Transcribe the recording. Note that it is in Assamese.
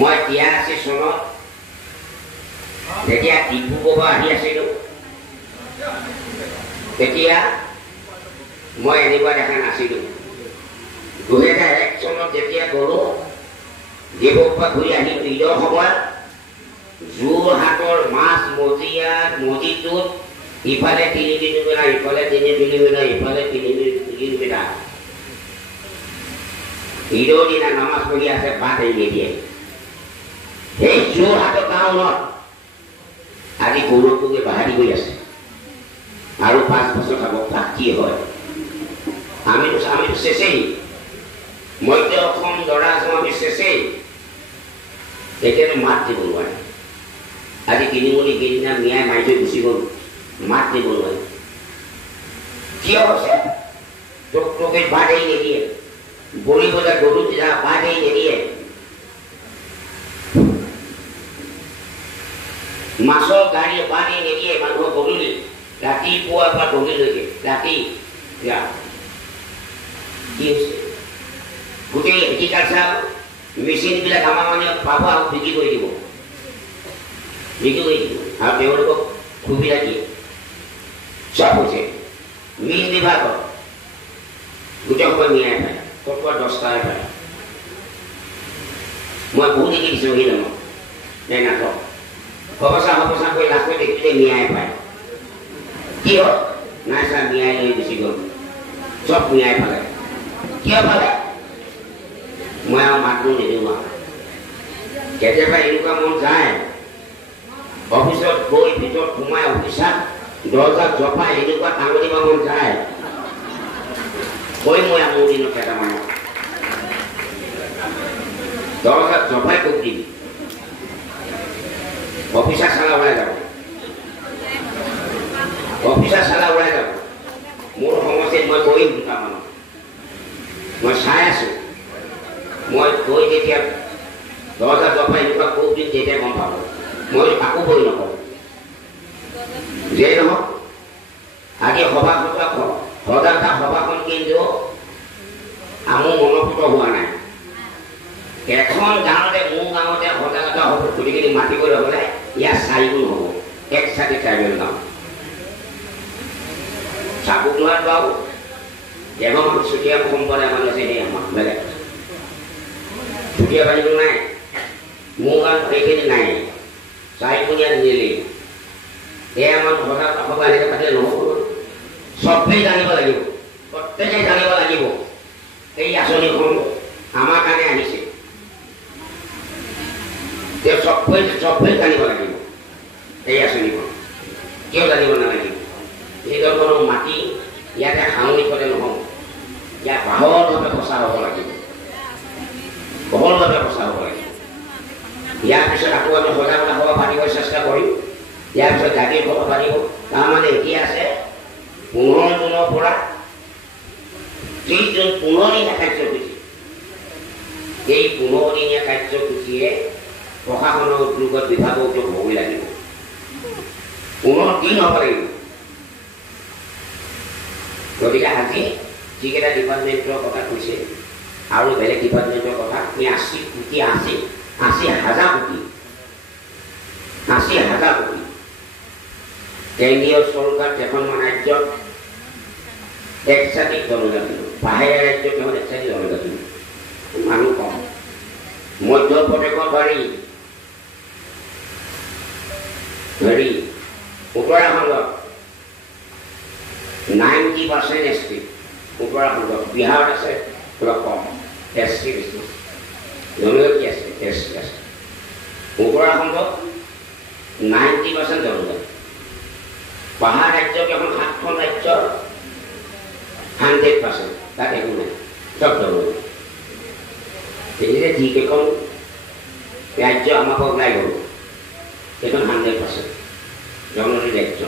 মই 83 চনত যেতিয়া ডিব্ৰুগড়ৰ পৰা আহি আছিলোঁ তেতিয়া মই এনেকুৱা দেখা নাছিলোঁ 2001 চনত যেতিয়া গ'লোঁ ডিব্ৰুগড়ৰ পৰা ঘূৰি আহি ঈদৰ সময়ত যোৰহাটৰ মাছ মজিটোত ইফালে 3 কিলোমিটাৰ ইফালে 3 কিলোমিটাৰ ইফালে 3 কিলোমিটাৰ ঈদৰ দিনা নামাজ পঢ়ি আছে বাট এৰি দিয়ে সেই যোৰহাটৰ টাউনত আজি গৌৰৱটোকে বাহাৰি গৈ আছে আৰু 5 বছৰ আগত তাক কি হয় আমিতো চেচেই মধ্য অসম দৰা আছোঁ আমি চেচেই এতিয়াতো মাত দিব নোৱাৰে আজি কিনিমলি কেইদিনা মিয়াই মাৰি থৈ গুচি গ'ল মাত দিব নোৱাৰে কিয় হৈছে তোকে বাট এৰি নিদিয়ে বলি বজাৰ গৰু যা বাট এৰি নিদিয়ে মাছৰ গাড়ী বাট এৰি নিদিয়ে মানুহক গধূলি ৰাতিপুৱাৰ পৰা গধূলিলৈকে ৰাতি কি হৈছে গোটেই এগ্ৰিকালচাৰ মেচিনবিলাক আমাৰ মানে পাব আৰু বিক্ৰী কৰি দিব আৰু তেওঁলোকক সুবিধা দিয়ে চব হৈছে মীন বিভাগত গোটেই সময় মিয়াই পায় ক'ৰবাত 10টাই পায় মই বহুত দেখি দিছোঁ সেই নামত এই নাটক সঁচা কৰি লাষ্টত দেখিলে মিয়াই পায় কি হ'ল নাই ছাৰ মিয়াই লৈ গুচি গ'ল চব মিয়াই পালে কিয় পালে মই আৰু মাতটো নিদিওঁ আৰু কেতিয়াবা এনেকুৱা মন যায় অফিচত গৈ ভিতৰত সোমাই অফিচাৰ দৰ্জাত জপাই এনেকুৱা টাঙ দিব মন যায় কৈ মই মোৰ দিনত কেইটামানত দৰ্জাত জপাই কৈ দিম অফিচাৰ চালা ওলাই যাব মোৰ সমষ্টিত মই কৰিম দুটামানত মই চাই আছোঁ মই গৈ যেতিয়া দৰ্জা জপাই এনেকুৱা খুব দিন তেতিয়া গম পাব মই কাকো কৰি নকওঁ যে নহওক আজি সজাগতা সভাখন কিন্তু মোৰ মনপুত হোৱা নাই এখন গাঁৱতে মোৰ গাঁৱতে সজাগতা হ'ব গতিকে মাতিবলৈ হ'লে ইয়াৰ 4 গুণ হ'ব একসাথে ট্ৰাইবেল গাঁও চাবুক লোৱাত বাৰু এজন চুতীয়া সম্প্ৰদায় মানুহ আছে সেই আমাৰ বেলেগ চুতীয়া বাহিৰটো নাই মোৰ গাঁৱত সেইখিনি নাই 4 গুণীয়া নিলেই এই আমাৰ সজাগতা সভা এনেকৈ পাতিলে নহ'ব চবেই জানিব লাগিব প্ৰত্যেকেই জানিব লাগিব এই আঁচনিখন আমাৰ কাৰণে আহিছে চবেই জানিব লাগিব এই আঁচনিখন কিয় জানিব নালাগিব এই ধৰণৰ মাটি ইয়াতে সামৰি থলে নহ'ব ইয়াত বাহৰভাৱে প্ৰচাৰ হ'ব লাগিব বহলভাৱে প্ৰচাৰ হ'ব লাগিব ইয়াৰ পিছত আকৌ আমি সজাগতা সভা পাতিবৰ চেষ্টা কৰিম ইয়াৰ পিছত জাতিৰ সভা পাতিব তাৰমানে এতিয়া আছে 15 জুনৰ পৰা 30 জুন 15 দিনীয়া কাৰ্যসূচী এই 15 দিনীয়া কাৰ্যসূচীয়ে প্ৰশাসনৰ উদ্যোগত বিভাগৰ উদ্যোগ হ'বই লাগিব 15 দিন হ'ব লাগিব গতিকে আজি যিকেইটা ডিপাৰ্টমেণ্টৰ কথা কৈছে আৰু বেলেগ ডিপাৰ্টমেণ্টৰ কথা 80 কোটি 80,000 কোটি কেন্দ্ৰীয় চৰকাৰ কেইখনমান ৰাজ্যত একচাটিক জনজাতি বাহিৰা ৰাজ্যত কেৱল একচাটিক জনজাতি মানুহ কম মধ্যপ্ৰদেশত উত্তৰাখণ্ডত 90% ST উত্তৰাখণ্ডত বিহাৰত আছে অলপ কম SC বেছি জনজাতি আছে SC আছে উত্তৰাখণ্ডত 90% জনজাতি পাহাৰ ৰাজ্য কেৱল 7খন ৰাজ্যৰ 100% তাত একো নাই চব জনজাতি যিকেইখন ৰাজ্য আমাৰ পৰা ওলাই গ'ল সেইখন 100% জনজাতি ৰাজ্য